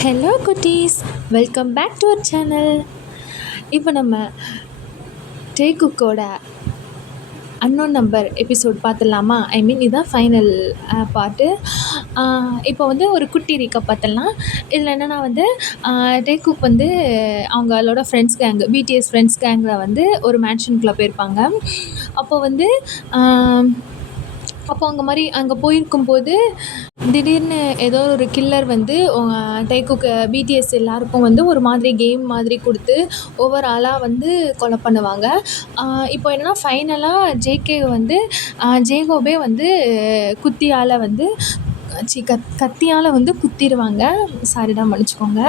Hello குட்டீஸ், welcome back to our channel. இப்போ நம்ம டே குக்கோட அன்னோன் நம்பர் எபிசோட் பார்த்துடலாமா? இதுதான் ஃபைனல் பார்ட்டு. இப்போ வந்து ஒரு குட்டி ரீக்கப் பார்த்துடலாம். இதில் என்னென்னா வந்து டே குக் வந்து அவங்களோட ஃப்ரெண்ட்ஸ் கேங், பிடிஎஸ் ஃப்ரெண்ட்ஸ் கேங்கில் வந்து ஒரு மேன்ஷனுக்குள்ளே போயிருப்பாங்க. அப்போ வந்து அப்போ அங்கே போயிருக்கும்போது திடீர்னு ஏதோ ஒரு கில்லர் வந்து டைக்குக்கு பிடிஎஸ் எல்லாருக்கும் வந்து ஒரு மாதிரி கேம் மாதிரி கொடுத்து ஒவ்வொரு ஆளாக வந்து கொலை பண்ணுவாங்க. இப்போ என்னென்னா ஃபைனலாக ஜேகே வந்து ஜேகோபே வந்து குத்தியால் வந்து கத்தியால் வந்து குத்திடுவாங்க. சாரிடா, மன்னிச்சிக்கோங்க.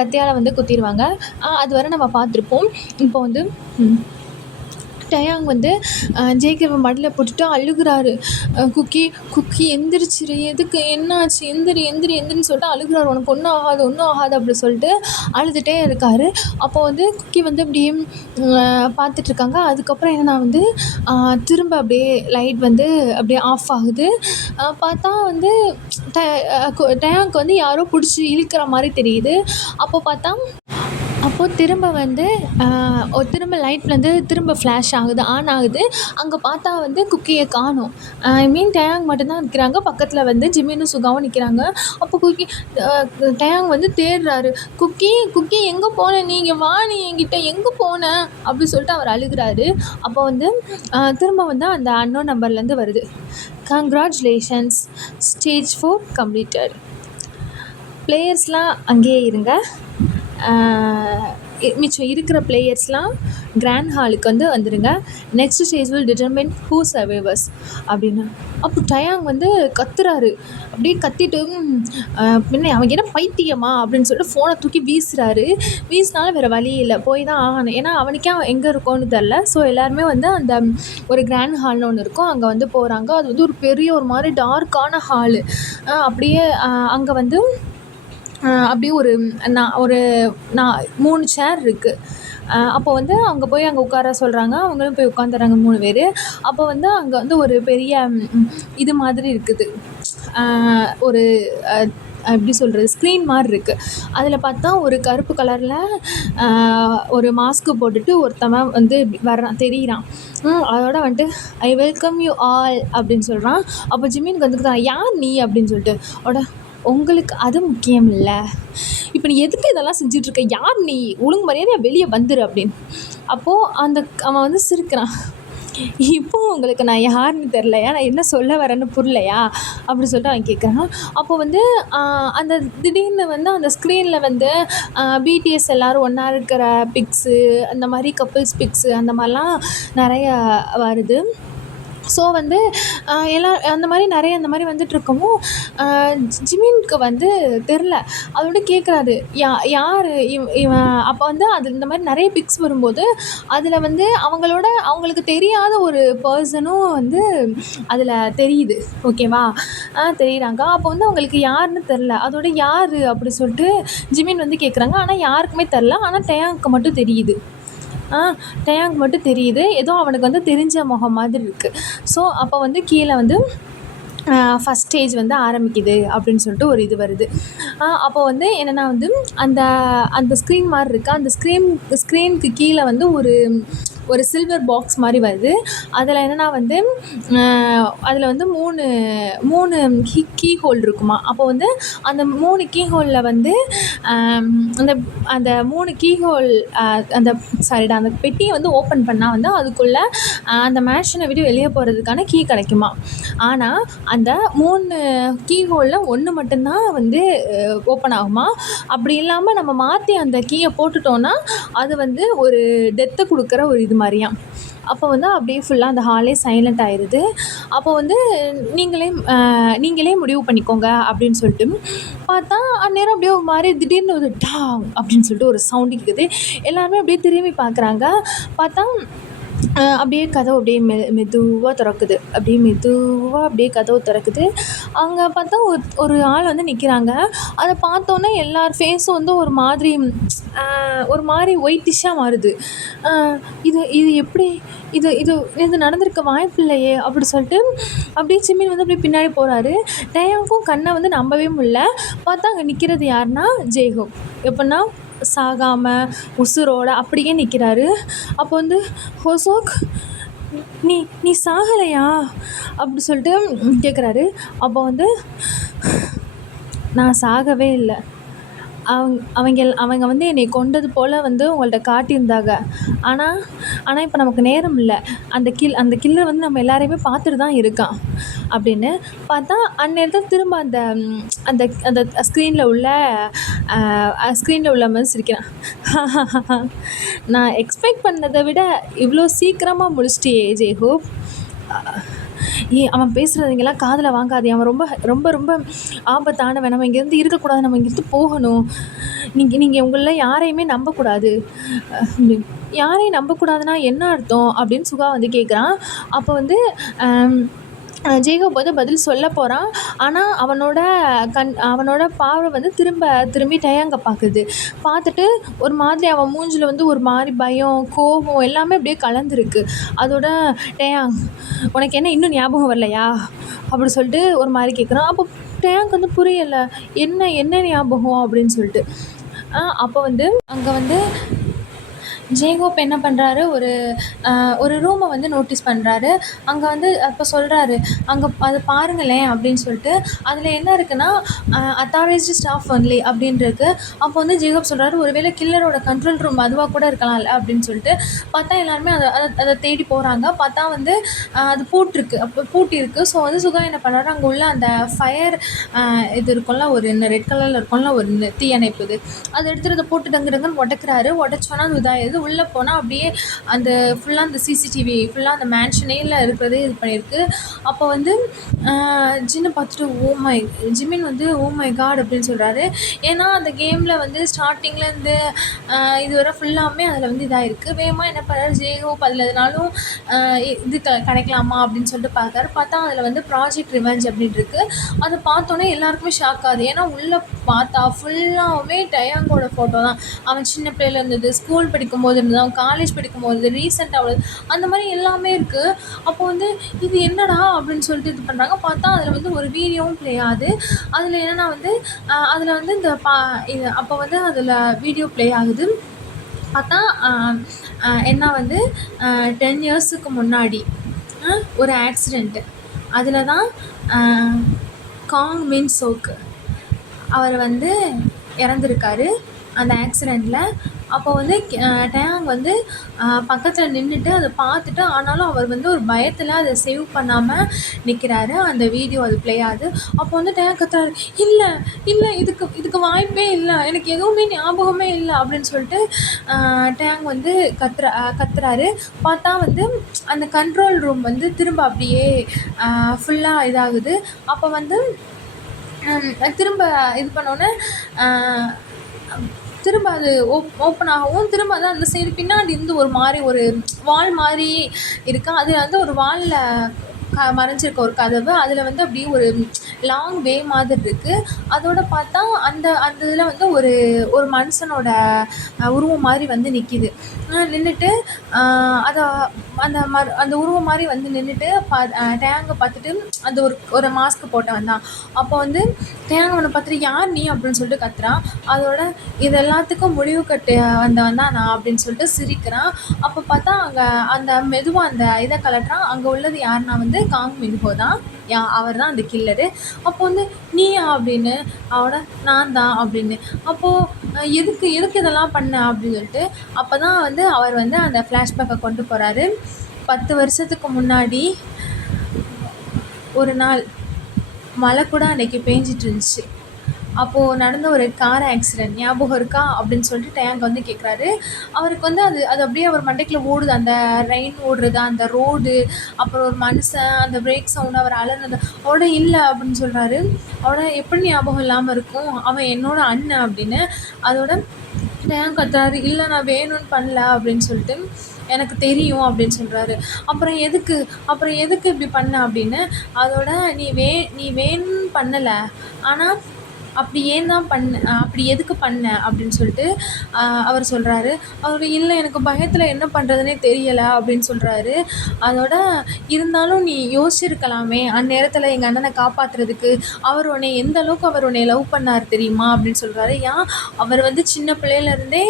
கத்தியால் வந்து குத்திடுவாங்க. அது வரை நம்ம பார்த்துருப்போம். இப்போ வந்து டயாங் வந்து ஜேகேவை மடியில் போட்டுட்டு அழுகிறாரு. குக்கி குக்கி எந்திரிச்சிரு, எதுக்கு, என்னாச்சு, எந்திரி எந்திரி எந்திரின்னு சொல்லிட்டு அழுகிறாரு. உனக்கு ஒன்றும் ஆகாது, ஒன்றும் ஆகாது அப்படி சொல்லிட்டு அழுதுகிட்டே இருக்கார். அப்போ வந்து குக்கி வந்து அப்படியே பார்த்துட்ருக்காங்க. அதுக்கப்புறம் என்னென்னா வந்து திரும்ப அப்படியே லைட் வந்து அப்படியே ஆஃப் ஆகுது. பார்த்தா வந்து டயாங்க்கு வந்து யாரோ பிடிச்சி இழுக்கிற மாதிரி தெரியுது. அப்போது திரும்ப வந்து திரும்ப லைட் வந்து திரும்ப ஃப்ளாஷ் ஆகுது, ஆன் ஆகுது. அங்கே பார்த்தா வந்து குக்கியை காணோம். டயாங் மட்டும்தான் நிற்கிறாங்க. பக்கத்தில் வந்து ஜிமினும் சுகாவும் நிற்கிறாங்க. அப்போ டயாங் வந்து தேடுறாரு. குக்கி குக்கி எங்கே போன, நீங்கள் வா, நீ என்கிட்ட எங்கே போன அப்படி சொல்லிட்டு அவர் அழுகிறாரு. அப்போ வந்து திரும்ப வந்து அந்த அன்னோன் நம்பர்லேருந்து வருது. Congratulations, stage 4 completed. பிளேயர்ஸ்லாம் அங்கேயே இருங்க. மிச்சம் இருக்கிற பிளேயர்ஸ்லாம் கிராண்ட் ஹாலுக்கு வந்து வந்துடுங்க. Next stage will determine who survivors அப்படின்னு. அப்போ டயாங் வந்து கத்துறாரு. அப்படியே கத்திட்டு பின்ன அவன் என்ன பைத்தியமா அப்படின்னு சொல்லிட்டு ஃபோனை தூக்கி வீசினாலும் வேறு வழி இல்லை, போய் தான் ஆகணும். ஏன்னா அவனுக்கே அவன் எங்கே இருக்கோன்னு தெரில. ஸோ எல்லாருமே வந்து அந்த ஒரு கிராண்ட் ஹால்னு ஒன்று இருக்கும், அங்கே வந்து போகிறாங்க. அது வந்து ஒரு பெரிய ஒரு மாதிரி டார்க்கான ஹாலு. அப்படியே அங்கே வந்து அப்படியே ஒரு 3 சேர் இருக்குது. அப்போ வந்து அங்கே போய் உட்கார சொல்கிறாங்க. அவங்களும் போய் உட்காந்துறாங்க 3 பேர். அப்போ வந்து அங்கே வந்து ஒரு பெரிய இது மாதிரி இருக்குது. ஒரு எப்படி சொல்கிறது, ஸ்க்ரீன் மாதிரி இருக்குது. அதில் பார்த்தா ஒரு கருப்பு கலரில் ஒரு மாஸ்க்கு போட்டுட்டு ஒருத்தவன் வந்து தெரிகிறான். அதோட வந்துட்டு ஐ வெல்கம் யூ ஆல் அப்படின்னு சொல்கிறான். அப்போ ஜிமினுக்கு வந்து யார் நீ அப்படின்னு சொல்லிட்டு உங்களுக்கு அது முக்கியம் இல்லை, இப்போ நீ எதுக்கு இதெல்லாம் செஞ்சிட்ருக்க, யார் நீ, ஒழுங்கு மரியாதையாக வெளியே வந்துரு அப்படின்னு. அப்போது அவன் வந்து சிரிக்கிறான். இப்போ உங்களுக்கு நான் யாருன்னு தெரிலையா, நான் என்ன சொல்ல வரேன்னு புரியலையா அப்படி சொல்லிட்டு அவன் கேட்குறான். அப்போ வந்து அந்த திடீர்னு வந்து அந்த ஸ்க்ரீனில் வந்து பிடிஎஸ் எல்லோரும் ஒன்றா இருக்கிற பிக்ஸு, அந்த மாதிரி கப்புள்ஸ் பிக்ஸு அந்த மாதிரிலாம் நிறைய வருது. ஸோ வந்து அந்த மாதிரி வந்துட்டுருக்கவும் ஜிமினுக்கு வந்து தெரில. அதோட கேட்குறாரு, யார் இவன். அப்போ வந்து அது இந்த மாதிரி நிறைய பிக்ஸ் வரும்போது அதில் வந்து அவங்களுக்கு தெரியாத ஒரு பர்சனும் வந்து அதில் தெரியுது. ஓகேவா, தெரியுறாங்க. அப்போ வந்து அவங்களுக்கு யாருன்னு தெரில. அதோட யார் அப்படி சொல்லிட்டு ஜிமின் வந்து கேட்குறாங்க. ஆனால் யாருக்குமே தெரில. ஆனால் டயாங்க்கு மட்டும் தெரியுது. டயாங்க் மட்டும் தெரியுது. ஏதோ அவனுக்கு வந்து தெரிஞ்ச முகம் மாதிரி இருக்குது. ஸோ அப்போ வந்து கீழே வந்து ஃபஸ்ட் ஸ்டேஜ் வந்து ஆரம்பிக்குது அப்படின்னு சொல்லிட்டு ஒரு இது வருது. அப்போ வந்து என்னென்னா வந்து அந்த ஸ்க்ரீன் மாதிரி இருக்குது. அந்த ஸ்க்ரீனுக்கு கீழே வந்து ஒரு சில்வர் பாக்ஸ் மாதிரி வருது. அதில் என்னென்னா வந்து அதில் வந்து 3 கீ ஹோல் இருக்குமா. அப்போ வந்து அந்த 3 கீ ஹோலில் வந்து அந்த 3 கீ ஹோல் அந்த பெட்டியை வந்து ஓப்பன் பண்ணால் வந்து அதுக்குள்ளே அந்த மேன்ஷனை விட்டு வெளியே போகிறதுக்கான கீ கிடைக்குமா. ஆனால் அந்த 3 கீ ஹோலில் 1 மட்டும்தான் வந்து ஓப்பன் ஆகுமா. அப்படி இல்லாமல் நம்ம மாற்றி அந்த கீயை போட்டுட்டோன்னா அது வந்து ஒரு டெத்தை கொடுக்குற ஒரு இது மாதிரியாம். அப்போ வந்து அப்படியே ஃபுல்லாக அந்த ஹாலே சைலண்ட் ஆயிடுது. அப்போ வந்து நீங்களே முடிவு பண்ணிக்கோங்க அப்படின்னு சொல்லிட்டு பார்த்தா அந்நேரம் அப்படியே ஒரு மாதிரி திடீர்னு ஒரு டாங் அப்படின்னு சொல்லிட்டு ஒரு சவுண்டு கேட்குது. எல்லாருமே அப்படியே திரும்பி பார்க்குறாங்க. பார்த்தா அப்படியே கதவு அப்படியே மெதுவாக திறக்குது. அப்படியே மெதுவா அப்படியே கதவு திறக்குது. அங்கே பார்த்தா ஒரு ஆள் வந்து நிற்கிறாங்க. அதை பார்த்தோன்னே எல்லார் ஃபேஸும் வந்து ஒரு மாதிரி ஒயிட்டிஷ்ஷாக மாறுது. அ இது இது எப்படி இது இது இது நடந்திருக்க வாய்ப்பில்லையே! அப்படி சொல்லிட்டு அப்படியே ஜிமின் வந்து அப்படியே பின்னாடி போறாரு. டயாங்க்கும் கண்ண வந்து நம்பவே முடியல. பார்த்தா அங்கே நிற்கிறது யாருன்னா, ஜேஹோப். எப்படின்னா சாகாம, உசுரோட அப்படியே நிற்கிறாரு. அப்போ வந்து, "ஹோசோக், நீ நீ சாகலையா?" அப்படி சொல்லிட்டு கேட்குறாரு. அப்போ வந்து, "நான் சாகவே இல்ல. அவங்க வந்து என்னை கொண்டது போல் வந்து உங்கள்ட்ட காட்டியிருந்தாங்க. ஆனால் ஆனால் இப்போ நமக்கு நேரம் இல்லை. அந்த கில்லர் வந்து நம்ம எல்லாரையுமே பார்த்துட்டு தான் இருக்கான்." அப்படின்னு பார்த்தா அந்நேரத்தில் திரும்ப அந்த அந்த அந்த ஸ்க்ரீனில் உள்ள மாதிரி சிரிக்கிறான். "நான் எக்ஸ்பெக்ட் பண்ணதை விட இவ்வளோ சீக்கிரமாக முடிச்சிட்டியே ஜேஹோப். அவன் பேசுகிறதுங்கெல்லாம் காதில் வாங்காதே. அவன் ரொம்ப ரொம்ப ரொம்ப ஆபத்தானவன். நம்ம இங்கேருந்து இருக்கக்கூடாது. நம்ம இங்கேருந்து போகணும். நீங்கள் உங்களில் யாரையுமே நம்பக்கூடாது." யாரையும் நம்பக்கூடாதுன்னா என்ன அர்த்தம் அப்படின்னு சுகா வந்து கேட்குறான். அப்போ வந்து ஜேகோப் வந்து பதில் சொல்ல போகிறான். ஆனால் அவனோட பார்வை வந்து திரும்பி டயாங்க பார்க்குது. பார்த்துட்டு ஒரு மாதிரி அவன் மூஞ்சில் வந்து ஒரு மாதிரி பயம், கோபம் எல்லாமே அப்படியே கலந்துருக்கு. அதோட, "டயாங், உனக்கு என்ன இன்னும் ஞாபகம் வரலையா?" அப்படி சொல்லிட்டு ஒரு மாதிரி கேட்குறான். அப்போ டயாங்க்கு வந்து புரியலை. என்ன ஞாபகம் அப்படின்னு சொல்லிட்டு. அப்போ வந்து அங்கே வந்து ஜேகோப் என்ன பண்ணுறாரு, ஒரு ரூமை வந்து நோட்டீஸ் பண்ணுறாரு. அங்கே வந்து அப்போ சொல்கிறாரு, "அங்கே அதை பாருங்களேன்" அப்படின்னு சொல்லிட்டு. அதில் என்ன இருக்குன்னா, அத்தாரைஸ்டு ஸ்டாஃப் ஒன்லி அப்படின்னு இருக்கு. அப்போ வந்து ஜேகோப் சொல்கிறாரு, "ஒருவேளை கில்லரோட கண்ட்ரோல் ரூம் அதுவாக கூட இருக்கலாம்ல" அப்படின்னு சொல்லிட்டு. பார்த்தா எல்லாருமே அதை தேடி போகிறாங்க. பார்த்தா வந்து அது பூட்டியிருக்கு. ஸோ வந்து சுகா என்ன பண்ணுறாரு, அங்கே உள்ள அந்த ஃபயர் இது இருக்கும்ல, ஒரு ரெட் கலரில் இருக்கும்ல, ஒரு தீயணைப்பு இது, அதை எடுத்துகிட்டு அதை போட்டு டங்குன்னு உடைக்கிறாரு. உடச்சோன்னா அது இதாகிடுது. உள்ளே போனால் அப்படியே அந்த ஃபுல்லாக அந்த சிசிடிவி ஃபுல்லாக அந்த மேன்ஷனேல இருக்கிறதே இது பண்ணியிருக்கு. அப்போ வந்து ஜின்னு பார்த்துட்டு ஜிமின் வந்து "ஓ மை காட்" அப்படின்னு சொல்கிறாரு. ஏன்னா அந்த கேமில் வந்து ஸ்டார்டிங்லேருந்து இதுவரை ஃபுல்லாமே அதில் வந்து இதாகிருக்கு. வேகமாக என்ன பண்ணுறாரு ஜேகோப், அதில் எதுனாலும் இது கிடைக்கலாமா அப்படின்னு சொல்லிட்டு பார்க்குறாரு. பார்த்தா அதில் வந்து ப்ராஜெக்ட் ரிவெஞ்ச் அப்படின்னு இருக்குது. அதை பார்த்தோன்னே எல்லாருக்குமே ஷாக் ஆகுது. ஏன்னா உள்ளே பார்த்தா ஃபுல்லாகவே டயாங்கோட ஃபோட்டோ தான். அவன் சின்ன பிள்ளையில இருந்தது, ஸ்கூல் படிக்கும்போது இருந்தது, அவன் காலேஜ் படிக்கும்போது, ரீசெண்டாக உள்ளது, அந்த மாதிரி எல்லாமே இருக்குது. அப்போ வந்து இது என்னடா அப்படின்னு சொல்லிட்டு இது பண்ணுறாங்க. பார்த்தா அதில் வந்து ஒரு வீடியோவும் ப்ளே ஆகுது. அதில் என்னென்னா வந்து அதில் வந்து இது அப்போ வந்து அதில் வீடியோ ப்ளே ஆகுது. பார்த்தா என்ன வந்து 10 இயர்ஸுக்கு முன்னாடி ஒரு ஆக்சிடெண்ட்டு. அதில் தான் காங் மின் சோக் அவர் வந்து இறந்துருக்காரு அந்த ஆக்சிடெண்ட்டில். அப்போ வந்து டயாங் வந்து பக்கத்தில் நின்றுட்டு அதை பார்த்துட்டு, ஆனாலும் அவர் வந்து ஒரு பயத்தில் அதை சேவ் பண்ணாமல் நிற்கிறாரு. அந்த வீடியோ அது ப்ளே ஆகுது. அப்போ வந்து டயாங் கத்துறாரு, "இல்லை இல்லை, இதுக்கு வாய்ப்பே இல்லை, எனக்கு எதுவுமே ஞாபகமே இல்லை" அப்படின்னு சொல்லிட்டு டயாங் வந்து கத்துறாரு. பார்த்தா வந்து அந்த கண்ட்ரோல் ரூம் வந்து திரும்ப அப்படியே ஃபுல்லாக இதாகுது. அப்போ வந்து திரும்ப இது பண்ணோன்னே திரும்ப அது ஓப்பன் ஆகவும், திரும்ப அது அந்த சைடு பின்னாடி இருந்து ஒரு மாதிரி ஒரு வால் மாதிரி இருக்கா. அது வந்து ஒரு வாலில் மறைஞ்சிருக்க ஒரு கதவு. அதில் வந்து அப்படியே ஒரு லாங் வே மாதிரி இருக்குது. அதோடு பார்த்தா அந்த இதில் வந்து ஒரு மனுஷனோட உருவம் மாதிரி வந்து நிற்கிது. நின்றுட்டு அந்த உருவம் மாதிரி வந்து நின்றுட்டு டயாங்கை பார்த்துட்டு, அந்த ஒரு மாஸ்க் போட்டவன் தான். அப்போ வந்து டயாங் அவனை பார்த்துட்டு, "யார் நீ?" அப்படின்னு சொல்லிட்டு கத்துறான். அதோட, "இது எல்லாத்துக்கும் முடிவு கட்டு வந்தவன் தான் நான்" அப்படின்னு சொல்லிட்டு சிரிக்கிறான். அப்போ பார்த்தா அங்கே மெதுவாக அந்த இதை கலட்டுறான். அங்கே உள்ளது யாருன்னா வந்து காங் மின்ஹோ தான். அவர் தான் அந்த கில்லரு. அப்போ வந்து, "நீயா?" அப்படின்னு. அவட, "நான் தான்" அப்படின்னு. அப்போது எதுக்கு இதெல்லாம் பண்ண அப்படின்னு சொல்லிட்டு. அப்போ தான் வந்து அவர் வந்து அந்த ஃப்ளாஷ்பேக்கை கொண்டு போகிறாரு. 10 வருஷத்துக்கு முன்னாடி ஒரு நாள் மழை கூட அன்றைக்கி பேஞ்சிட்டு இருந்துச்சு. அப்போது நடந்த ஒரு கார் ஆக்சிடெண்ட் ஞாபகம் இருக்கா அப்படின்னு சொல்லிட்டு டயாங் வந்து கேட்குறாரு. அவருக்கு வந்து அது அப்படியே அவர் மண்டைக்குள்ளே ஓடுது. அந்த ரெயின் ஓடுறது, அந்த ரோடு, அப்புறம் ஒரு மனுஷன், அந்த பிரேக் சவுண்டு, அவர் அலறது. அவட, "இல்லை" அப்படின்னு சொல்கிறாரு. அவட, "எப்படி ஞாபகம் இல்லாமல் இருக்கும்? அவன் என்னோட அண்ணன்" அப்படின்னு. அதோட டயாங் கத்துறாரு, "இல்லை, நான் வேணும்னு பண்ணல" அப்படின்னு சொல்லிட்டு. எனக்கு தெரியும் அப்படின்னு சொல்கிறாரு. அப்புறம் எதுக்கு இப்படி பண்ண அப்படின்னு. அதோட நீ வேணும்னு பண்ணலை, ஆனால் அப்படி ஏன் தான் அப்படி எதுக்கு பண்ண அப்படின்னு சொல்லிட்டு அவர் சொல்கிறாரு. அவர் இல்லை எனக்கு பயத்தில் என்ன பண்ணுறதுனே தெரியலை அப்படின்னு சொல்கிறாரு. அதோட இருந்தாலும் நீ யோசிச்சிருக்கலாமே அந்நேரத்தில் எங்கள் அண்ணனை காப்பாற்றுறதுக்கு. அவர் உன்னை லவ் பண்ணார் தெரியுமா அப்படின்னு சொல்கிறாரு. அவர் வந்து சின்ன பிள்ளையிலேருந்தே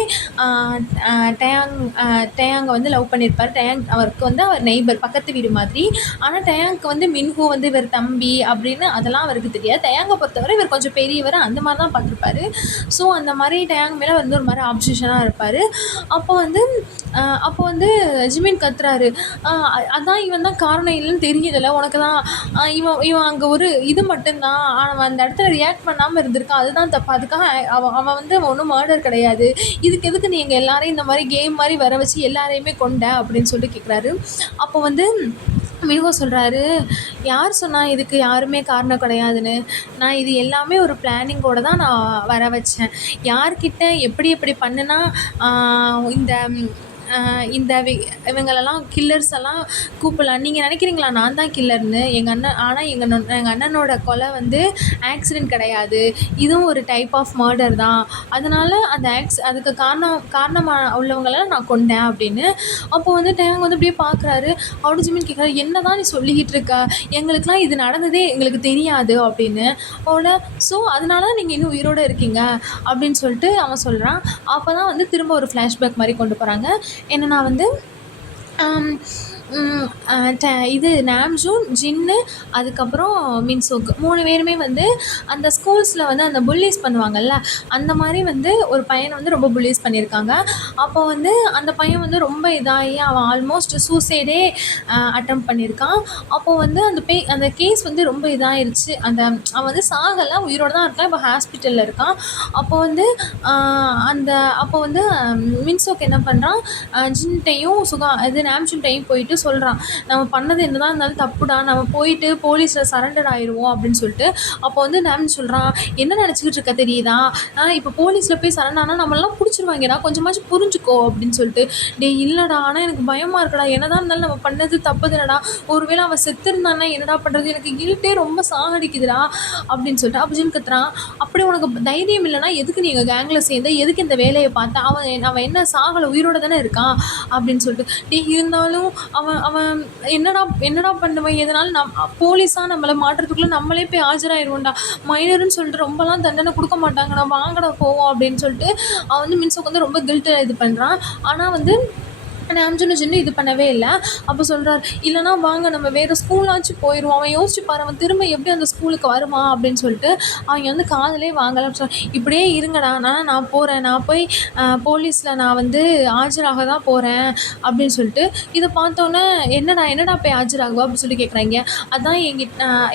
டயாங்கை வந்து லவ் பண்ணியிருப்பார். அவருக்கு வந்து அவர் நெய்பர், பக்கத்து வீடு மாதிரி. ஆனால் டயாங்க்கு வந்து மின்ஹூ வந்து இவர் தம்பி அப்படின்னு அதெல்லாம் அவருக்கு தெரியாது. டயாங்கை பொறுத்தவரை இவர் கொஞ்சம் பெரியவர், அந்த மாதிரி தான் பார்த்துருப்பாரு. ஸோ அந்த மாதிரி டயாங் மேலே வந்து ஒரு மாதிரி ஆப்சஷனாக இருப்பார். அப்போ வந்து ஜிமின் கத்துறாரு, அதான் இவன் தான் காரணம் இல்லைன்னு தெரியுதுல்ல உனக்கு தான். இவன் அங்கே ஒரு இது மட்டும்தான், அவன் அந்த இடத்துல ரியாக்ட் பண்ணாமல் இருந்திருக்கான், அதுதான் தப்பு. அதுக்காக அவன் வந்து ஒன்றும் மர்டர் கிடையாது. இதுக்கு எதுக்கு நீ எங்கள் எல்லாரையும் இந்த மாதிரி கேம் மாதிரி வர வச்சு எல்லாரையுமே கொண்ட அப்படின்னு சொல்லிட்டு கேட்குறாரு. அப்போ வந்து மின்ஹோ சொல்கிறாரு, யார் சொன்னால் இதுக்கு யாருமே காரணம் கிடையாதுன்னு. நான் இது எல்லாமே ஒரு பிளானிங்கோடு தான் நான் வர வச்சேன். யார்கிட்ட எப்படி எப்படி பண்ணுனா இவங்களெல்லாம் கில்லர்ஸ் எல்லாம் கூப்பிடலாம். நீங்கள் நினைக்கிறீங்களா நான் தான் கில்லர்னு? ஆனால் எங்கள் அண்ணனோட கொலை வந்து ஆக்சிடெண்ட் கிடையாது, இதுவும் ஒரு டைப் ஆஃப் மர்டர் தான். அதனால் அதுக்கு காரணமாக உள்ளவங்களெல்லாம் நான் கொண்டேன் அப்படின்னு. அப்போது வந்து டேங் வந்து அப்படியே பார்க்குறாரு. அவரு ஜிமின் கேட்குறாரு, என்ன தான் நீ சொல்லிக்கிட்டு இருக்க, எங்களுக்கெலாம் இது நடந்ததே எங்களுக்கு தெரியாது அப்படின்னு. ஸோ அதனால தான் நீங்கள் இன்னும் உயிரோடு இருக்கீங்க அப்படின்னு சொல்லிட்டு அவன் சொல்கிறான். அப்போ தான் வந்து திரும்ப ஒரு ஃப்ளாஷ்பேக் மாதிரி கொண்டு போகிறாங்க. என்னன்னா வந்து இது நாம்ஜூன், ஜின்னு, அதுக்கப்புறம் மின்சோக் 3 பேருமே வந்து அந்த ஸ்கூல்ஸில் வந்து அந்த புல்லிஸ் பண்ணுவாங்கள்ல, அந்த மாதிரி வந்து ஒரு பையனை வந்து ரொம்ப புல்லிஸ் பண்ணியிருக்காங்க. அப்போ வந்து அந்த பையன் வந்து ரொம்ப இதாகி அவன் ஆல்மோஸ்ட் சூசைடே அட்டெம்ப்ட் பண்ணியிருக்கான். அப்போது வந்து அந்த கேஸ் வந்து ரொம்ப இதாகிருச்சு. அவன் வந்து சாகலை, உயிரோடு தான் இருக்கான், இப்போ ஹாஸ்பிட்டலில் இருக்கான். அப்போ வந்து மின்சோக் என்ன பண்ணுறான், ஜின்ட்டையும் நாம்ஜூன்ட்டையும் போயிட்டு சொல்கிறான், நம்ம பண்ணது என்னதான் இருந்தாலும் தப்புடா, நம்ம போயிட்டு போலீஸில் சரண்டர் ஆயிடுவோம் அப்படின்னு சொல்லிட்டு. அப்போ வந்து நாம்ஜூன் சொல்கிறான், என்ன நினச்சிக்கிட்டு இருக்க தெரியுதா, இப்போ போலீஸில் போய் சரண்டர் ஆனால் நம்மளாம் பிடிச்சிருவாங்கடா, கொஞ்சமாச்சும் புரிஞ்சுக்கோ அப்படின்னு சொல்லிட்டு. இல்லைடா, ஆனால் எனக்கு பயமாக இருக்குடா, என்னதான் இருந்தாலும் நம்ம பண்ணது தப்பு தானடா, ஒருவேளை அவன் செத்துருந்தானா என்னடா பண்ணுறது, எனக்கு கில்ட்டே ரொம்ப சாகடிக்குதுடா அப்படின்னு சொல்லிட்டு. அப்போ ஜின் கத்துறான், அப்படி உனக்கு தைரியம் இல்லைனா எதுக்கு நீங்கள் கேங்கில் சேர்ந்து எதுக்கு இந்த வேலையை பார்த்தா, அவன் என்ன சாகலை, உயிரோடு தானே இருக்கான் அப்படின்னு சொல்லிட்டு. இருந்தாலும் அவன் என்னடா பண்ணுவேன், எதனாலும் போலீஸாக நம்மளை மாட்டுறதுக்குள்ளே நம்மளே போய் ஆஜராயிருவோம்டா, மைனர்னு சொல்லிட்டு ரொம்பலாம் தண்டனை கொடுக்க மாட்டாங்க, நான் வாங்கடா போவோம் அப்படின்னு சொல்லிட்டு அவன் வந்து மின்சோக்கு வந்து ரொம்ப கில்ட்டாக இது பண்ணுறான். ஆனால் வந்து நாம்ஜூன் ஜின்னு இது பண்ணவே இல்லை. அப்போ சொல்கிறார், இல்லைனா வாங்க நம்ம வேறு ஸ்கூலாச்சும் போயிடுவோம், அவன் யோசிச்சு பாரு, அவன் திரும்ப எப்படி அந்த ஸ்கூலுக்கு வருவான் அப்படின்னு சொல்லிட்டு. அவங்க வந்து காதலே வாங்கலாம் சொல்ல, இப்படியே இருங்கடா, நான் போகிறேன், நான் போய் போலீஸில் நான் வந்து ஆஜராக தான் போகிறேன் அப்படின்னு சொல்லிட்டு. இதை பார்த்தோன்னே என்னடா போய் ஆஜராகுவா அப்படின்னு சொல்லி கேட்குறாங்க. அதான்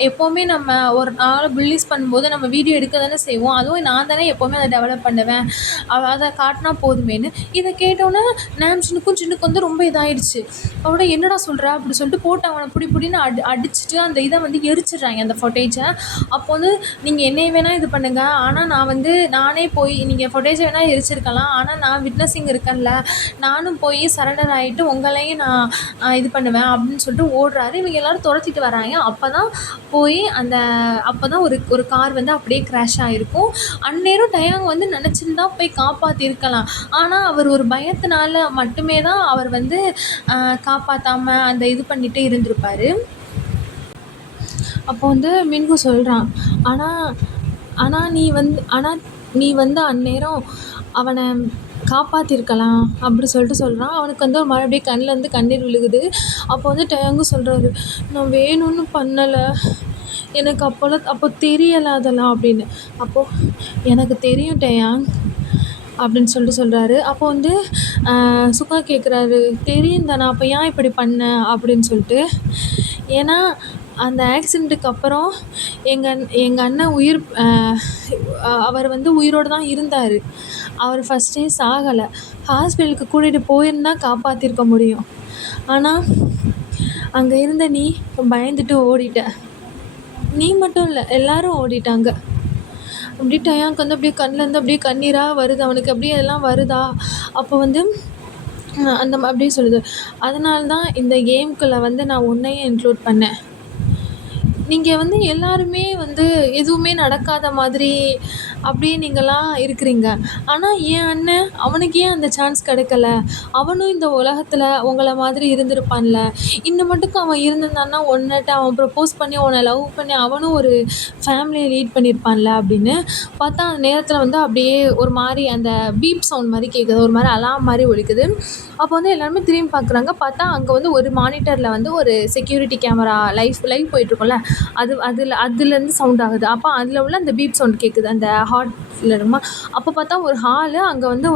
எப்போவுமே நம்ம ஒரு நாளை புல்லிஸ் பண்ணும்போது நம்ம வீடியோ எடுக்க தானே செய்வோம், அதுவும் நான் தானே எப்போவுமே அதை டெவலப் பண்ணுவேன், அதை காட்டினா போதுமேன்னு. இதை கேட்டோன்னே நாம்ஜூனுக்கும் ஜின்னுக்கும் வந்து ரொம்ப இதாகிடுச்சு. அவனோட என்னடா சொல்கிற அப்படி சொல்லிட்டு போட்டு அவனை பிடின்னு அடிச்சுட்டு அந்த இதை வந்து எரிச்சிடுறாங்க, அந்த ஃபுட்டேஜை. அப்போ வந்து நீங்கள் என்னை வேணால் இது பண்ணுங்கள், ஆனால் நானே போய் நீங்கள் ஃபுட்டேஜை வேணால் எரிச்சிருக்கலாம், ஆனால் நான் விட்னஸிங் இருக்கேன்ல, நானும் போய் சரண்டர் ஆகிட்டு உங்களையும் நான் இது பண்ணுவேன் அப்படின்னு சொல்லிட்டு ஓடுறாரு. இவங்க எல்லோரும் துரத்திட்டு வராங்க. அப்போ தான் ஒரு கார் வந்து அப்படியே க்ராஷ் ஆகிருக்கும். அந்நேரம் டயாங் வந்து நினச்சிருந்தா போய் காப்பாற்றிருக்கலாம், ஆனால் அவர் ஒரு பயத்தினால மட்டுமே தான் அவர் வந்து காப்பாற்றாமல் அந்த இது பண்ணிகிட்டே இருந்திருப்பார். அப்போ வந்து மின்ஹூ சொல்கிறான், ஆனால் நீ வந்து அந்நேரம் அவனை காப்பாற்றிருக்கலாம் அப்படி சொல்லிட்டு சொல்கிறான். அவனுக்கு வந்து மறுபடியும் கண்ணிலேருந்து கண்ணீர் விழுகுது. அப்போ வந்து டயாங்கும் சொல்கிறாரு, நான் வேணும்னு பண்ணலை, எனக்கு அப்போ தெரியலை அதெல்லாம் அப்படின்னு. அப்போது எனக்கு தெரியும் டயாங் அப்படின்னு சொல்கிறாரு. அப்போ வந்து சுகா கேட்குறாரு, தெரியும் தானே, அப்போ ஏன் இப்படி பண்ண அப்படின்னு சொல்லிட்டு. ஏன்னா அந்த ஆக்சிடெண்ட்டுக்கு அப்புறம் எங்கள் அண்ணன் அவர் வந்து உயிரோடு தான் இருந்தார், அவர் ஃபஸ்ட்டே சாகலை, ஹாஸ்பிட்டலுக்கு கூட்டிகிட்டு போயிருந்தா காப்பாற்றிருக்க முடியும், ஆனால் அங்கே இருந்த நீ பயந்துட்டு ஓடிட்ட, நீ மட்டும் இல்லை எல்லோரும் ஓடிட்டாங்க. அப்படி டயாங்க்கு வந்து அப்படியே கண்ணிலேருந்து அப்படியே கண்ணீராக வருது, அவனுக்கு அப்படியே எல்லாம் வருதா. அப்போ வந்து அப்படியே சொல்லுது. அதனால தான் இந்த கேம்குள்ள வந்து நான் உன்னையும் இன்க்ளூட் பண்ணேன். நீங்க வந்து எல்லாருமே வந்து எதுவுமே நடக்காத மாதிரி அப்படியே நீங்கலாம் இருக்கிறீங்க. ஆனா என் அண்ணன் அவனுக்கு ஏன் அந்த சான்ஸ் கிடைக்கல? அவனும் இந்த உலகத்துல உங்கள மாதிரி இருந்திருப்பான்ல. இன்ன மட்டுக்கும் அவன் இருந்திருந்தான்னா உன்னிட்ட அவன் ப்ரப்போஸ் பண்ணி உன்ன லவ் பண்ணி அவனும் ஒரு ஃபேமிலிய லீட் பண்ணியிருப்பான்ல அப்படின்னு. பார்த்தா அந்த நேரத்துல வந்து அப்படியே ஒரு மாரி அந்த பீப் சவுண்ட் மாரி கேட்குது. ஒரு மாரி அலார்ம் மாரி ஒலிக்குது. அப்போ வந்து எல்லாருமே திரும்பி பார்க்குறாங்க. பார்த்தா அங்க வந்து ஒரு மானிட்டர்ல வந்து ஒரு செக்யூரிட்டி கேமரா லைவ் போயிட்டுருக்கும்ல. அதுலேருந்து சவுண்ட் ஆகுது. அப்போ அதில் உள்ள அந்த பீப் சவுண்ட் கேட்குது. அந்த ஹார்ட்ல இருக்குமா. அப்போ பார்த்தா ஒரு ஹாலு. அங்கே வந்து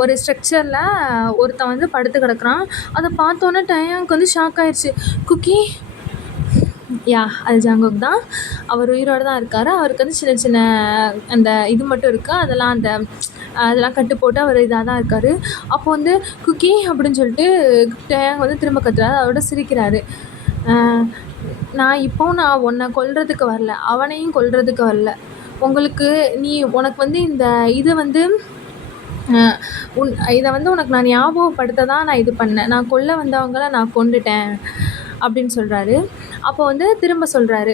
ஒரு ஸ்ட்ரக்சரில் ஒருத்தன் வந்து படுத்து கிடக்குறான். அதை பார்த்தோன்னே டயாங்க்கு வந்து ஷாக் ஆயிடுச்சு. குக்கி அது ஜங்குக் தான். அவர் உயிரோட தான் இருக்காரு. அவருக்கு வந்து சின்ன சின்ன அந்த இது மட்டும் இருக்கு. அதெல்லாம் கட்டு போட்டு அவர் இதாக தான் இருக்காரு. அப்போ வந்து குக்கி அப்படின்னு சொல்லிட்டு டயாங் வந்து திரும்ப கத்துறாரு. அதோட சிரிக்கிறாரு. நான் உன்னை கொல்றதுக்கு வரல. அவனையும் கொல்றதுக்கு வரல. உனக்கு வந்து இந்த இது வந்து இதை வந்து உனக்கு நான் ஞாபகப்படுத்த தான் நான் இது பண்ணேன். நான் கொல்ல வந்தவங்கள நான் கொன்னுட்டேன் அப்படின்னு சொல்கிறாரு. அப்போ வந்து திரும்ப சொல்கிறாரு.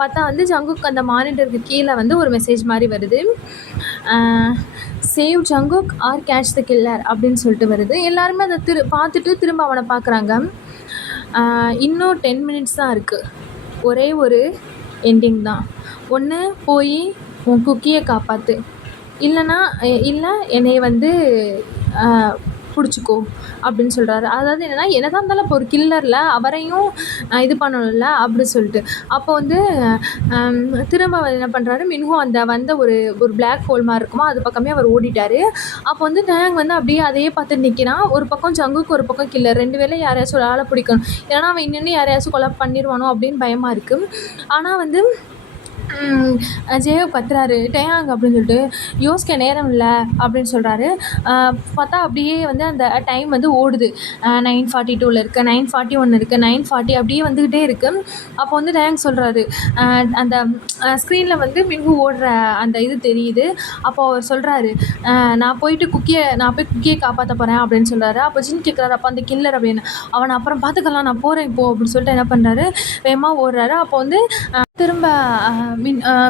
பார்த்தா வந்து ஜங்குக் அந்த மானிட்டருக்கு கீழே வந்து ஒரு மெசேஜ் மாதிரி வருது. Save Jungkook or catch the killer அப்படின்னு சொல்லிட்டு வருது. எல்லாருமே அதை பார்த்துட்டு திரும்ப அவனை பார்க்குறாங்க. இன்னும் 10 மினிட்ஸ் தான் இருக்குது. ஒரே ஒரு எண்டிங் தான். ஒன்று போய் உன் குக்கியை காப்பாற்று, இல்லை என்னைய வந்து பிடிச்சிக்கோ அப்படின்னு சொல்கிறாரு. அதாவது என்னென்னா என்னதான் இருந்தாலும் இப்போ ஒரு கில்லரில் அவரையும் இது பண்ணணும்ல அப்படி சொல்லிட்டு. அப்போ வந்து திரும்ப என்ன பண்ணுறாரு, மின்ஹோ அந்த வந்த ஒரு பிளாக் ஹோல் மாதிரி இருக்குமா அது பக்கமே அவர் ஓடிட்டார். அப்போ வந்து டயாங் வந்து அப்படியே அதையே பார்த்துட்டு நிற்கிறான். ஒரு பக்கம் ஜங்குக்கு ஒரு பக்கம் கில்லர். 2 பேரில் யாரையாச்சும் ஒரு ஆளை பிடிக்கணும். ஏன்னா அவன் இன்னும் யாரையாச்சும் கொலை பண்ணிடுவானோ அப்படின்னு பயமாக இருக்குது. ஆனால் வந்து ஜேவ் கத்துறாரு டயாங் அப்படின்னு சொல்லிட்டு. யோசிக்க நேரம் இல்லை அப்படின்னு சொல்கிறாரு. பார்த்தா அப்படியே வந்து அந்த டைம் வந்து ஓடுது. 9:42 இருக்குது, 9:41 இருக்குது, 9:40 அப்படியே வந்துக்கிட்டே இருக்குது. அப்போ வந்து டயாங் சொல்கிறாரு. அந்த ஸ்க்ரீனில் வந்து மின்ஹூ ஓடுற அந்த இது தெரியுது. அப்போ அவர் சொல்கிறாரு, நான் போய் குக்கியை காப்பாற்ற போகிறேன் அப்படின்னு சொல்கிறாரு. அப்போ ஜின் கேட்குறாரு, அப்போ அந்த கில்லர் அப்படின்னு. அவனை அப்புறம் பார்த்துக்கலாம், நான் போகிறேன் இப்போ அப்படின்னு சொல்லிட்டு என்ன பண்ணுறாரு, வேகமாக ஓடுறாரு. அப்போ வந்து திரும்ப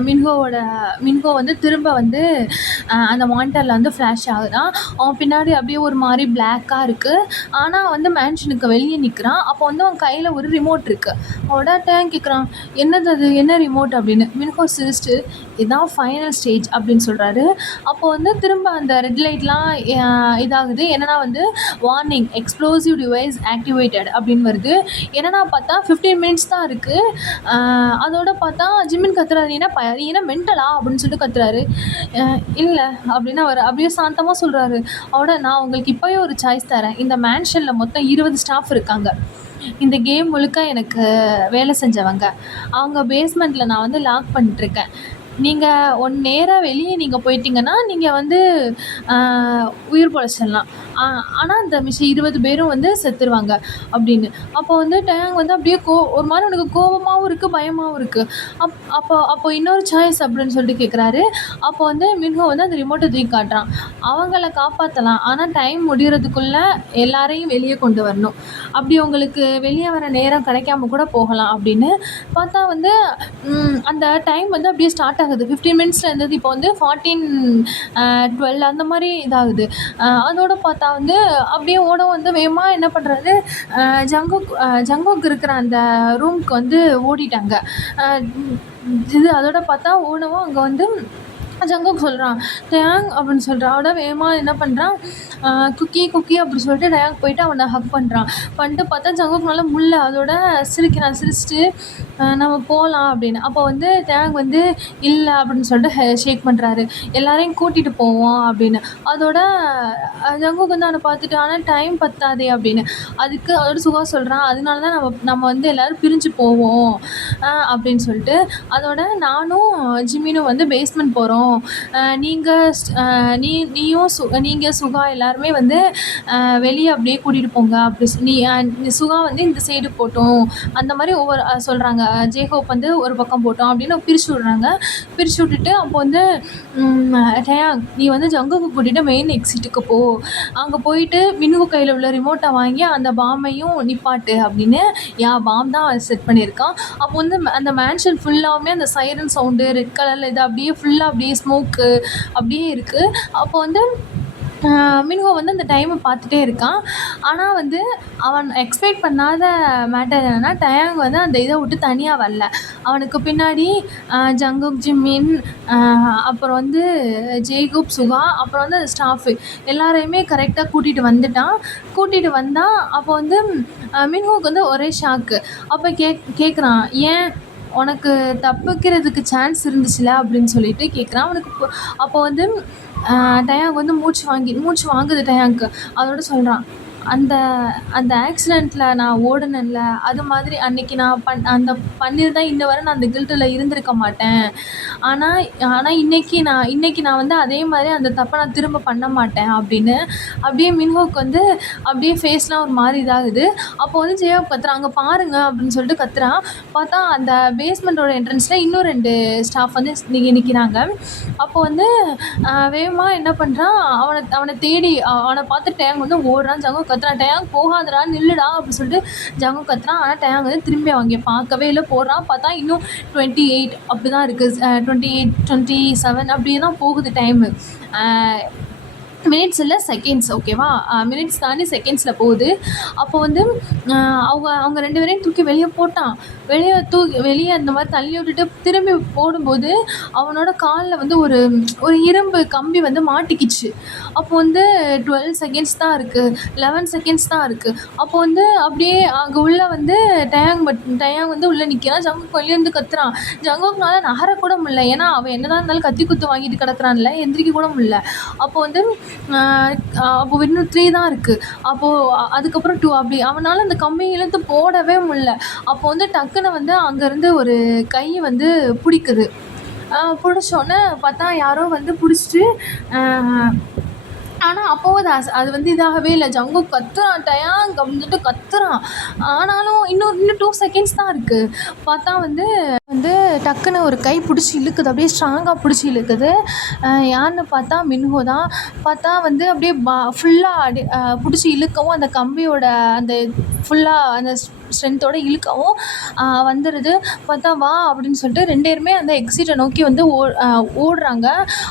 மின்ஹோ வந்து திரும்ப வந்து அந்த மானிட்டரில் வந்து ஃப்ளாஷ் ஆகுறான். அவன் பின்னாடி அப்படியே ஒரு மாதிரி பிளாக்காக இருக்குது. ஆனால் வந்து மேன்ஷனுக்கு வெளியே நிற்கிறான். அப்போ வந்து அவன் கையில் ஒரு ரிமோட் இருக்குது. அவனோட டேங்க் கேட்குறான், என்னது அது, என்ன ரிமோட் அப்படின்னு. மின்ஹோ சிரிச்சிட்டு இதுதான் ஃபைனல் ஸ்டேஜ் அப்படின்னு சொல்கிறாரு. அப்போ வந்து திரும்ப அந்த ரெட் லைட்லாம் இதாகுது. என்னென்னா வந்து வார்னிங் எக்ஸ்ப்ளோசிவ் டிவைஸ் ஆக்டிவேட்டட் அப்படின்னு வருது. என்னென்னா பார்த்தா 15 மினிட்ஸ் தான் இருக்குது. அதோட பார்த்தா ஜிம்மின் கத்துறாரு, நீ என்ன மென்டலா அப்படின்னு சொல்லிட்டு கத்துறாரு. இல்லை அப்படின்னு அவர் அப்படியே சாந்தமாக சொல்கிறாரு. நான் உங்களுக்கு இப்போவே ஒரு சாய்ஸ் தரேன். இந்த மேன்ஷனில் மொத்தம் 20 ஸ்டாஃப் இருக்காங்க. இந்த கேம் முழுக்க எனக்கு வேலை செஞ்சவங்க. அவங்க பேஸ்மெண்ட்டில் நான் வந்து லாக் பண்ணிட்டுருக்கேன். நீங்கள் நேராக வெளியே நீங்கள் போயிட்டீங்கன்னா நீங்கள் வந்து உயிர் பொழைச்சிடலாம். ஆனால் அந்த மிச்சம் 20 பேரும் வந்து செத்துருவாங்க அப்படின்னு. அப்போ வந்து டயாங் வந்து அப்படியே ஒரு மாதிரி எனக்கு கோபமாகவும் இருக்குது, பயமாகவும் இருக்குது. அப்போ இன்னொரு சாய்ஸ் அப்படின்னு சொல்லிட்டு கேட்குறாரு. அப்போ வந்து மின்ஹோ வந்து அந்த ரிமோட்டை தூக்கி காட்டுறான். அவங்கள காப்பாற்றலாம், ஆனால் டைம் முடிகிறதுக்குள்ளே எல்லாரையும் வெளியே கொண்டு வரணும். அப்படி உங்களுக்கு வெளியே வர நேரம் கிடைக்காம கூட போகலாம் அப்படின்னு. பார்த்தா வந்து அந்த டைம் வந்து அப்படியே ஸ்டார்ட் ஆகுது. 15 மினிட்ஸில் இருந்தது இப்போ வந்து 14:12 அந்த மாதிரி இதாகுது. அதோடு பார்த்தா வந்து அப்படியே வந்து வேகமாக என்ன பண்ணுறாரு, ஜங்குக் இருக்கிற அந்த ரூமுக்கு வந்து ஓடிட்டாங்க. அதோட பார்த்தா ஓடவும் அங்கே வந்து ஜங்குக் சொல்கிறான் டயாங் அப்படின்னு சொல்கிறான். அவட வேகமாக என்ன பண்ணுறான், குக்கி அப்படி சொல்லிட்டு டயாங் போயிட்டு அவனை ஹக் பண்ணிட்டு பார்த்தா ஜங்குக் நல்லா அதோட சிரிச்சிட்டு நம்ம போகலாம் அப்படின்னு. அப்போ வந்து டயாங் வந்து இல்லை அப்படின்னு சொல்லிட்டு ஷேக் பண்ணுறாரு. எல்லாரையும் கூட்டிகிட்டு போவோம் அப்படின்னு. அதோட ஜங்குக் வந்து அவனை பார்த்துட்டு ஆனால் டைம் பத்தாதே அப்படின்னு. அதோட சுகா சொல்கிறான், அதனால தான் நம்ம வந்து எல்லோரும் பிரிஞ்சு போவோம் அப்படின்னு சொல்லிட்டு. அதோட நானும் ஜிம்மினும் வந்து பேஸ்மெண்ட் போகிறோம் போகிறோம், நீங்கள் சுகா எல்லாருமே வந்து வெளியே அப்படியே கூட்டிகிட்டு போங்க அப்படி சுகா வந்து இந்த சைடு போட்டோம் அந்த மாதிரி ஒவ்வொரு சொல்கிறாங்க. ஜேஹோப் வந்து ஒரு பக்கம் போட்டோம் அப்படின்னு பிரித்து விட்றாங்க. பிரித்து விட்டுட்டு அப்போ வந்து டயாங் நீ வந்து ஜங்குக்கு கூட்டிகிட்டு மெயின் எக்ஸிட்டுக்கு போ, அங்கே போயிட்டு மின்ஹோ கையில் உள்ள ரிமோட்டை வாங்கி அந்த பாமையும் நிப்பாட்டு அப்படின்னு. பாம் தான் செட் பண்ணியிருக்கான். அப்போ வந்து அந்த மேன்ஷன் ஃபுல்லாகவுமே அந்த சைரன் சவுண்டு ரெட் கலரில் இது அப்படியே ஃபுல்லாக அப்படியே ஸ்மோக்கு அப்படியே இருக்குது. அப்போ வந்து மின்ஹோ வந்து அந்த டைமை பார்த்துட்டே இருக்கான். ஆனால் வந்து அவன் எக்ஸ்பெக்ட் பண்ணாத மேட்டர் என்னென்னா டயாங் வந்து அந்த இதை விட்டு தனியாக வரல. அவனுக்கு பின்னாடி ஜங்குக், ஜிம்மின், அப்புறம் வந்து ஜேகூப், சுகா, அப்புறம் வந்து ஸ்டாஃபு எல்லாரையுமே கரெக்டாக கூட்டிகிட்டு வந்தால் அப்போ வந்து மின்ஹோக்கு வந்து ஒரே ஷாக்கு. அப்போ கேட்குறான், ஏன் உனக்கு தப்பிக்கிறதுக்கு சான்ஸ் இருந்துச்சுல அப்படின்னு சொல்லிட்டு கேட்குறான். அவனுக்கு அப்போ வந்து டயாங் வந்து மூச்சு வாங்குது டயாங்க்கு. அதோட சொல்கிறான், அந்த அந்த ஆக்சிடெண்ட்டில் நான் ஓடுனேன்ல, அது மாதிரி அன்றைக்கி நான் பண்ணியிருந்தா இன்ன வரை நான் அந்த கில்ட்டில் இருந்திருக்க மாட்டேன். ஆனால் இன்றைக்கி நான் வந்து அதே மாதிரி அந்த தப்பை நான் திரும்ப பண்ண மாட்டேன் அப்படின்னு. அப்படியே மின்ஹோக்கு வந்து அப்படியே ஃபேஸ்லாம் ஒரு மாதிரி இதாகுது. அப்போ வந்து ஜேஹோப் கத்துறான், அங்கே பாருங்க அப்படின்னு சொல்லிட்டு கத்துறான். பார்த்தா அந்த பேஸ்மெண்ட்டோட என்ட்ரன்ஸில் இன்னும் 2 ஸ்டாஃப் வந்து நிற்கிறாங்க. அப்போ வந்து வேகமாக என்ன பண்ணுறான், அவனை தேடி அவனை பார்த்து டயாங் வந்து ஓடுறான். ஜங்குக் கத்துறான், டயாங் போகாதடா நில்லுடா அப்படின்னு சொல்லிட்டு ஜங்குக் கத்துறான். ஆனால் டயாங் வந்து திரும்பி அவங்க பார்க்கவே இல்லை. போடுறான், பார்த்தா இன்னும் 28 அப்படி தான் இருக்குது. 28, 27 அப்படியே தான் போகுது டைமு. மினிட்ஸ் இல்லை செகண்ட்ஸ், ஓகேவா? மினிட்ஸ் தாண்டி செகண்ட்ஸில் போகுது. அப்போ வந்து அவங்க 2 பேரையும் தூக்கி வெளியே போட்டான். வெளியே அந்த மாதிரி தள்ளி விட்டுட்டு திரும்பி போடும்போது அவனோட காலில் வந்து ஒரு இரும்பு கம்பி வந்து மாட்டிக்கிச்சு. அப்போ வந்து 12 செகண்ட்ஸ் தான் இருக்குது, 11 செகண்ட்ஸ் தான் இருக்குது. அப்போ வந்து அப்படியே அங்கே உள்ளே வந்து டயாங் வந்து உள்ளே நிற்கிறான். ஜங்குக் வெளியேருந்து கத்துறான். ஜங்குக்னால நகரக்கூட முடியல, ஏன்னா அவன் என்னதான் இருந்தாலும் கத்தி குத்து வாங்கிட்டு கிடக்குறான்ல, எந்திரிக்க கூட முடியல. அப்போ வந்து அப்போ இன்னும் 3 தான் இருக்குது. அப்போது அதுக்கப்புறம் 2 அப்படி அவனால் அந்த கம்பியை இழுத்து போடவே முடியல. அப்போ வந்து டக்குன்னு வந்து அங்கேருந்து ஒரு கை வந்து பிடிக்குது. பிடிச்சோன்னே பார்த்தா யாரோ வந்து பிடிச்சிட்டு ஆனால் அப்போது அது வந்து இதாகவே இல்லை. ஜங்குக் கத்துறான், டயாங் அப்படின்னு சொல்லிட்டு கத்துறான். ஆனாலும் இன்னும் 2 செகண்ட்ஸ் தான் இருக்குது. பார்த்தா வந்து டக்குன்னு ஒரு கை பிடிச்சி இழுக்குது, அப்படியே ஸ்ட்ராங்காக பிடிச்சி இழுக்குது. யாருன்னு பார்த்தா மின்ஹோ தான். பார்த்தா வந்து அப்படியே ஃபுல்லாக பிடிச்சி இழுக்கவும் அந்த கம்பியோட அந்த ஃபுல்லாக அந்த ஸ்ட்ரென்த்தோடு இழுக்கவும் வந்துடுது. பார்த்தா வா அப்படின்னு சொல்லிட்டு 2 பேருமே அந்த எக்ஸிட்டை நோக்கி வந்து ஓடுறாங்க.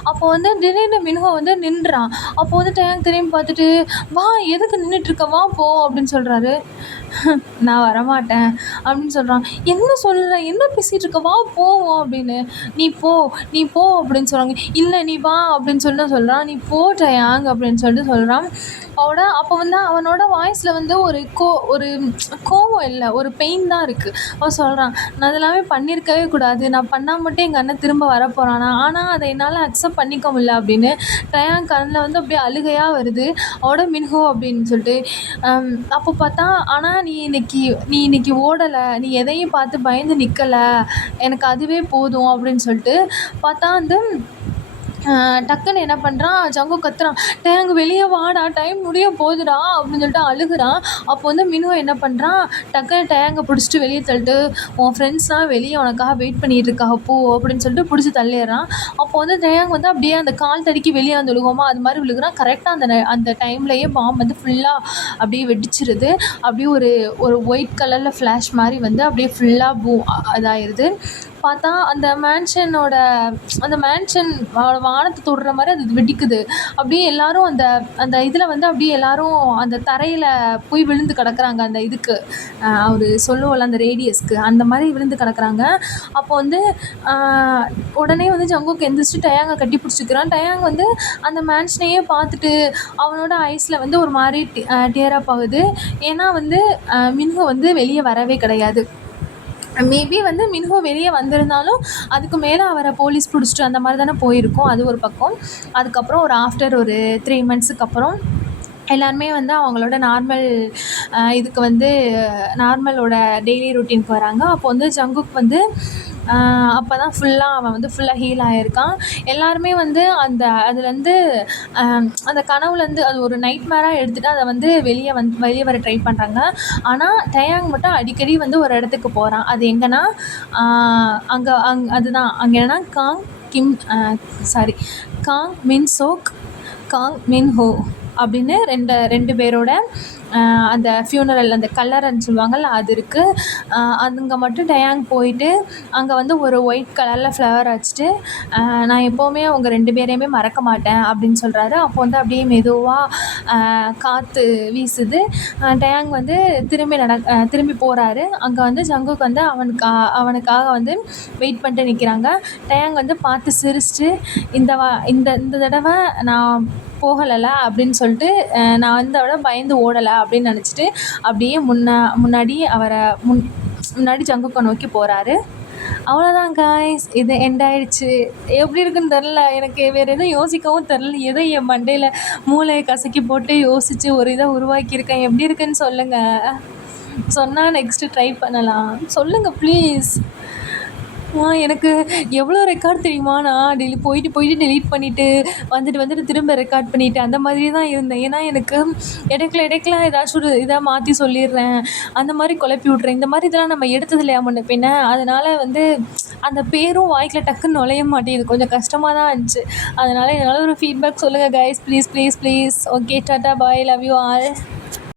அப்போ வந்து திடீர்னு மின்ஹோ வந்து நின்றுறான். அப்போ வந்து டயாங் திரும்பி பார்த்துட்டு, வா எதுக்கு நின்றுட்டுருக்க, வா போ அப்படின்னு சொல்கிறாரு. நான் வரமாட்டேன் அப்படின்னு சொல்கிறான். என்ன சொல்கிற, என்ன பேசிகிட்டு இருக்க, வா போவோம் அப்படின்னு. நீ போ அப்படின்னு சொல்கிறாங்க. இல்லை நீ வா அப்படின்னு சொல்லிட்டு சொல்கிறான். நீ போ டயாங் அப்படின்னு சொல்லிட்டு சொல்கிறான். அப்போ வந்து அவனோட வாய்ஸில் வந்து ஒரு கோவம் இல்லை, ஒரு பெயின் தான் இருக்குது. அவன் சொல்கிறான், நான் அதெல்லாமே பண்ணியிருக்கவே கூடாது, நான் பண்ணால் மட்டும் எங்கள் அண்ணன் திரும்ப வரப்போகிறானா, ஆனால் அதை என்னால் அக்செப்ட் பண்ணிக்க முடியல அப்படின்னு. டயாங் கண்ணில் வந்து அப்படியே அழுகையாக வருது. மின்ஹோ அப்படின்னு சொல்லிட்டு. அப்போ பார்த்தா, ஆனால் நீ இன்னைக்கு ஓடலை, நீ எதையும் பார்த்து பயந்து நிற்கலை, எனக்கு அதுவே போதும் அப்படின்னு சொல்லிட்டு. பார்த்தா வந்து டக்குன்னு என்ன பண்ணுறான், ஜங்குக் கத்துறான், டயாங் வெளியே வாடா, டைம் முடிய போகுதுடா அப்படின்னு சொல்லிட்டு அழுகுறான். அப்போ வந்து மின்ஹோ என்ன பண்ணுறான், டக்குன்னு டயாங்கை பிடிச்சிட்டு வெளியே தள்ளிட்டு, உன் ஃப்ரெண்ட்ஸ்லாம் வெளியே உனக்காக வெயிட் பண்ணிகிட்டு இருக்காக போ அப்படின்னு சொல்லிட்டு பிடிச்சி தள்ளிடுறான். அப்போ வந்து டயாங் வந்து அப்படியே அந்த கால் தடுக்கி வெளியே வந்து விழுகுமா அது மாதிரி விழுகுறான். கரெக்டாக அந்த டைம்லேயே பாம் வந்து ஃபுல்லாக அப்படியே வெடிச்சிருது. அப்படியே ஒரு ஒயிட் கலரில் ஃப்ளாஷ் மாதிரி வந்து அப்படியே ஃபுல்லாக அதாயிருது. பார்த்தா அந்த மேன்ஷன் வானத்தை தொடுற மாதிரி அது வெடிக்குது. அப்படியே எல்லாரும் அந்த இதில் வந்து அப்படியே எல்லாரும் அந்த தரையில் போய் விழுந்து கிடக்குறாங்க. அந்த இதுக்கு அவர் சொல்லுவோம்ல அந்த ரேடியஸ்க்கு, அந்த மாதிரி விழுந்து கிடக்குறாங்க. அப்போ வந்து உடனே வந்து ஜங்குக் எந்திரிச்சு டயாங்கை கட்டி பிடிச்சிக்கிறான். டயாங் வந்து அந்த மேன்ஷனையே பார்த்துட்டு அவனோட ஐஸில் வந்து ஒரு மாதிரி டியர் அப் ஆகுது. ஏன்னா வந்து மின்ஹோ வந்து வெளியே வரவே கிடையாது. மேபி வந்து மின்ஹோ வெளியே வந்திருந்தாலும் அதுக்கு மேலே அவரை போலீஸ் பிடிச்சிட்டு அந்த மாதிரி தானே போயிருக்கோம், அது ஒரு பக்கம். அதுக்கப்புறம் ஆஃப்டர் ஒரு 3 மந்த்ஸுக்கு அப்புறம் எல்லாருமே வந்து அவங்களோட நார்மலோட டெய்லி ரொட்டீனுக்கு வராங்க. அப்போ வந்து ஜங்குக் வந்து அப்போ தான் ஃபுல்லாக அவன் வந்து ஃபுல்லாக ஹீல் ஆகியிருக்கான். எல்லாருமே வந்து அதுலேருந்து அந்த கனவுலேருந்து அது ஒரு நைட் மேராக எடுத்துகிட்டு அதை வந்து வெளியே வர ட்ரை பண்ணுறாங்க. ஆனால் டயாங் மட்டும் அடிக்கடி வந்து ஒரு இடத்துக்கு போகிறான். அது எங்கன்னா அதுதான் அங்கே என்னன்னா காங் மின்சோக், காங் மின்ஹோ அப்படின்னு ரெண்டு பேரோட அந்த ஃபியூனரல், அந்த கல்லறைன்னு சொல்லுவாங்கள்ல, அது இருக்குது. அங்கே மட்டும் டயாங் போயிட்டு அங்கே வந்து ஒரு ஒயிட் கலரில் ஃப்ளவர் வச்சுட்டு நான் எப்போவுமே அவங்க 2 பேரையுமே மறக்க மாட்டேன் அப்படின்னு சொல்கிறாரு. அப்போ வந்து அப்படியே மெதுவாக காற்று வீசுது. டயாங் வந்து திரும்பி போகிறாரு. அங்கே வந்து ஜங்குக் வந்து அவனுக்காக வந்து வெயிட் பண்ணிட்டு நிற்கிறாங்க. டயாங் வந்து பார்த்து சிரிச்சிட்டு இந்த தடவை நான் போகலைல அப்படின்னு சொல்லிட்டு நான் இந்த விட பயந்து ஓடலை அப்படின்னு நினச்சிட்டு அப்படியே முன்னாடி ஜங்குக்கை நோக்கி போகிறாரு. அவ்வளோதான் காய்ஸ், இது எண்ட் ஆயிடுச்சு. எப்படி இருக்குன்னு தெரில, எனக்கு வேறு எதுவும் யோசிக்கவும் தெரில. ஏதோ என் மண்டையில் மூளையை கசக்கி போட்டு யோசித்து ஒரு இதை உருவாக்கியிருக்கேன். எப்படி இருக்குன்னு சொல்லுங்கள். சொன்னால் நெக்ஸ்ட்டு ட்ரை பண்ணலாம். சொல்லுங்கள் ப்ளீஸ். எனக்கு எவ்வளோ ரெக்கார்ட் தெரியுமா? நான் போயிட்டு டெலீட் பண்ணிவிட்டு வந்துட்டு திரும்ப ரெக்கார்ட் பண்ணிவிட்டு அந்த மாதிரி தான் இருந்தேன். ஏன்னா எனக்கு இடைக்கல ஏதாச்சும் ஒரு இதாக மாற்றி சொல்லிடுறேன், அந்த மாதிரி குழப்பி விட்றேன். இந்த மாதிரி இதெல்லாம் நம்ம எடுத்தது இல்லையா முன்ன பின்ன. அதனால் வந்து அந்த பேரும் வாய்க்கில் டக்குன்னு நுழைய மாட்டேங்குது. கொஞ்சம் கஷ்டமாக தான் இருந்துச்சு. அதனால் என்னால் ஒரு ஃபீட்பேக் சொல்லுங்கள் guys, please. Okay, tata, bye, love you all.